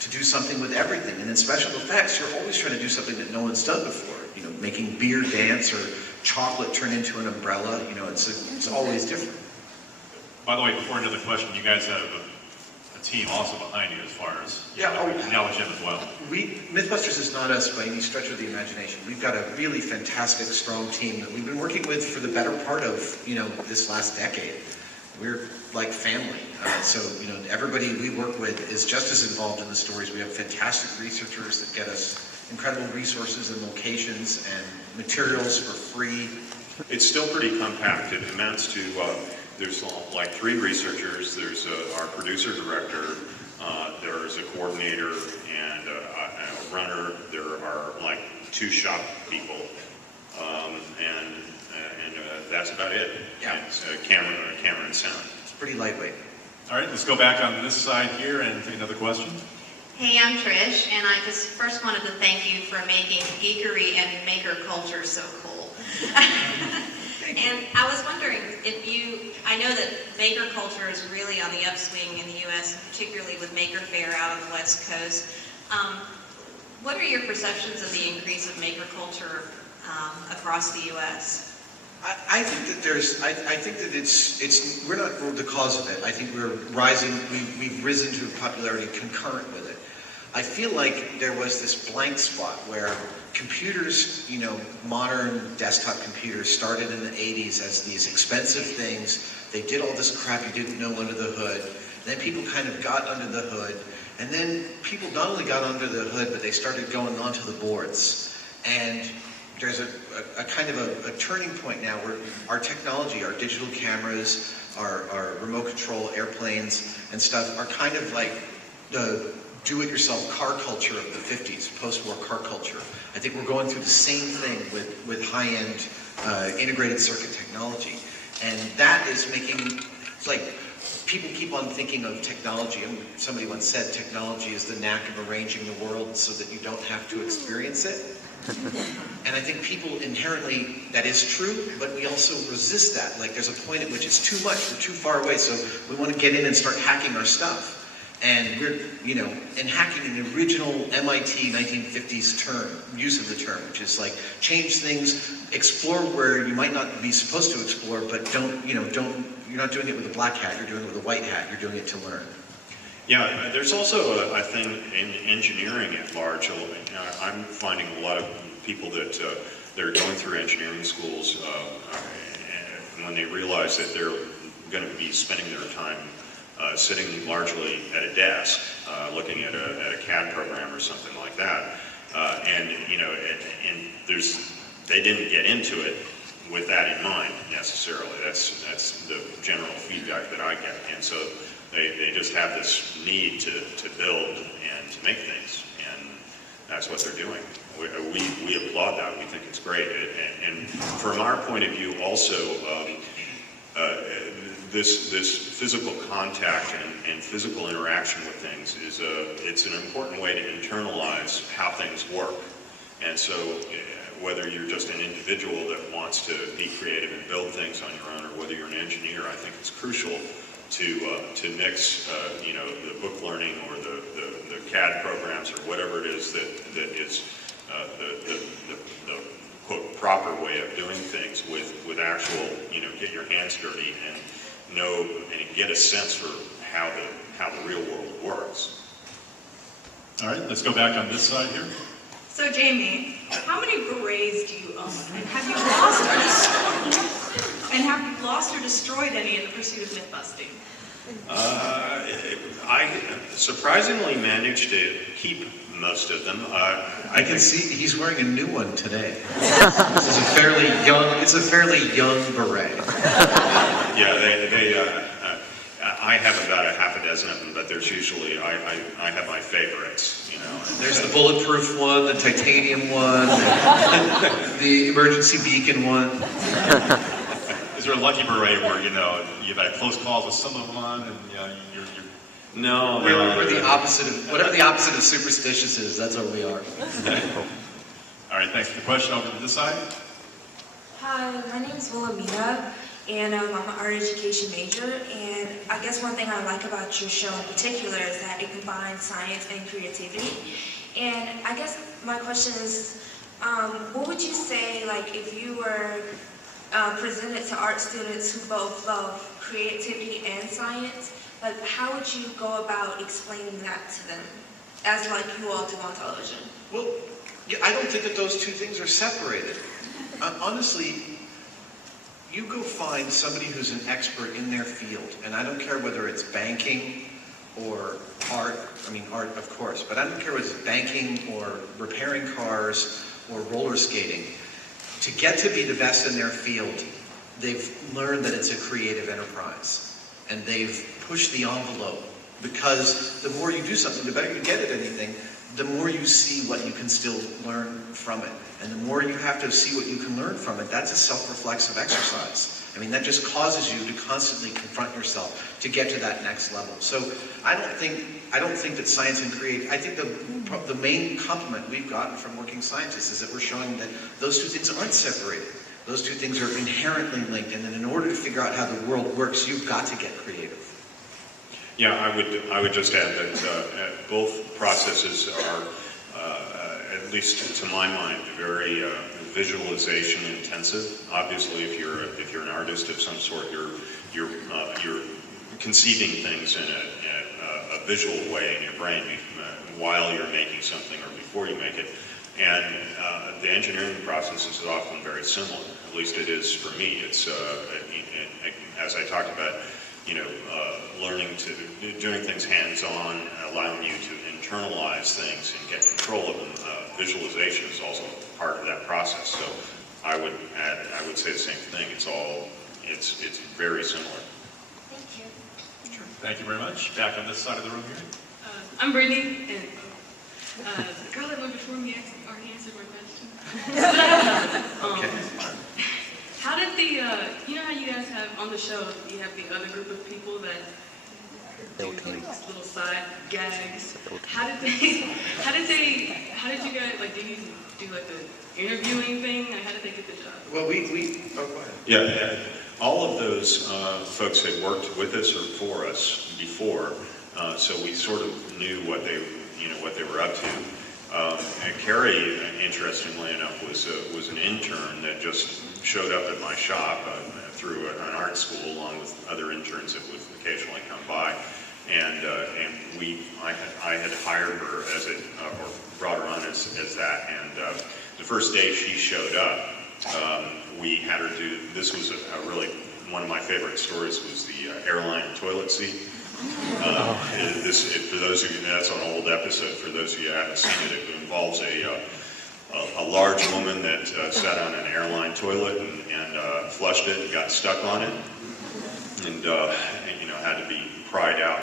to do something with everything. And in special effects, you're always trying to do something that no one's done before. You know, making beer dance or chocolate turn into an umbrella. You know, it's always different. By the way, before into the question, you guys have a team also behind you as far as knowledge as well. Mythbusters is not us by any stretch of the imagination. We've got a really fantastic, strong team that we've been working with for the better part of, you know, this last decade. We're like family. So, you know, everybody we work with is just as involved in the stories. We have fantastic researchers that get us incredible resources and locations and materials for free. It's still pretty compact. It amounts to, there's like 3 researchers, there's our producer-director, there's a coordinator and a runner, there are like 2 shop people, and that's about it. Yeah. It's camera and sound. It's pretty lightweight. All right, let's go back on this side here and take another question. Hey, I'm Trish, and I just first wanted to thank you for making geekery and maker culture so cool. And I was wondering if I know that maker culture is really on the upswing in the U.S., particularly with Maker Faire out on the West Coast. What are your perceptions of the increase of maker culture across the U.S.? I think that it's we're not the cause of it. I think we're rising. We've risen to popularity concurrent with it. I feel like there was this blank spot where computers, you know, modern desktop computers started in the 80s as these expensive things. They did all this crap you didn't know under the hood. Then people kind of got under the hood. And then people not only got under the hood, but they started going onto the boards. And there's a kind of a turning point now where our technology, our digital cameras, our remote control airplanes and stuff are kind of like the do-it-yourself car culture of the 50s, post-war car culture. I think we're going through the same thing with high-end integrated circuit technology. And that is making, it's like, people keep on thinking of technology. Somebody once said technology is the knack of arranging the world so that you don't have to experience it. And I think people inherently, that is true, but we also resist that. Like there's a point at which it's too much, we're too far away, so we want to get in and start hacking our stuff. And we're, you know, and hacking in the original MIT 1950s term, use of the term, which is like change things, explore where you might not be supposed to explore, but you're not doing it with a black hat, you're doing it with a white hat, you're doing it to learn. Yeah, there's also a thing in engineering at large. I'm finding a lot of people that they're going through engineering schools when they realize that they're going to be spending their time sitting largely at a desk, looking at a CAD program or something like that, and you know, they didn't get into it with that in mind necessarily. That's the general feedback that I get, and so they just have this need to build and to make things, and that's what they're doing. We applaud that. We think it's great, and from our point of view, also. This physical contact and physical interaction with things it's an important way to internalize how things work. And so whether you're just an individual that wants to be creative and build things on your own, or whether you're an engineer, I think it's crucial to mix you know, the book learning or the CAD programs or whatever it is that is the quote proper way of doing things with actual, you know, get your hands dirty and know and get a sense for how the real world works. All right, let's go back on this side here. So Jamie, how many berets do you own? And have you lost or destroyed any in the pursuit of myth busting? I surprisingly managed to keep most of them. I can see he's wearing a new one today. This is a fairly young beret. Yeah, I have about a half a dozen of them, but there's usually, I have my favorites, you know. There's the bulletproof one, the titanium one, the emergency beacon one. Is there a lucky beret where, you know, you've had close calls with some of them on, and you know, you're No. We're the opposite of, whatever the opposite of superstitious is, that's what we are. All right, thanks for the question. Over to this side. Hi, my name is Wilhelmina, and I'm an art education major. And I guess one thing I like about your show in particular is that it combines science and creativity. And I guess my question is, what would you say, like, if you were presented to art students who both love creativity and science, like, how would you go about explaining that to them, as like you all do on television? Well, yeah, I don't think that those two things are separated. Honestly, you go find somebody who's an expert in their field, and I don't care whether it's banking or art, I mean art of course, but I don't care whether it's banking or repairing cars or roller skating. To get to be the best in their field, they've learned that it's a creative enterprise, and they've pushed the envelope, because the more you do something, the better you get at anything, the more you see what you can still learn from it. And the more you have to see what you can learn from it, that's a self-reflexive exercise. I mean, that just causes you to constantly confront yourself to get to that next level. So I don't think that science and I think the main compliment we've gotten from working scientists is that we're showing that those two things aren't separated. Those two things are inherently linked, and that in order to figure out how the world works, you've got to get creative. Yeah, I would just add that both processes are, at least to my mind, very visualization intensive. Obviously, if you're an artist of some sort, you're conceiving things in a visual way in your brain while you're making something or before you make it. And the engineering process is often very similar. At least it is for me. It's as I talked about, learning to doing things hands-on, allowing you to internalize things and get control of them. Visualization is also part of that process. So I would say the same thing. It's very similar. Thank you. Sure. Thank you very much. Back on this side of the room here. I'm Brittany, and the girl that went before me already answered my question. Okay. How did you know how you guys have on the show, you have the other group of people that do like little side gags. How did you guys, like, did you do like the interviewing thing? Like, how did they get the job? Well, go ahead. Yeah, all of those folks had worked with us or for us before, so we sort of knew what they were up to. And Carrie, interestingly enough, was an intern that just showed up at my shop through an art school, along with other interns that would occasionally come by. And I had hired her or brought her on as that. And the first day she showed up, we had her do. This was really one of my favorite stories. Was the airline toilet seat. For those of you, that's an old episode. For those of you who haven't seen it, it involves a large woman that sat on an airline toilet and flushed it and got stuck on it, and had to be pried out.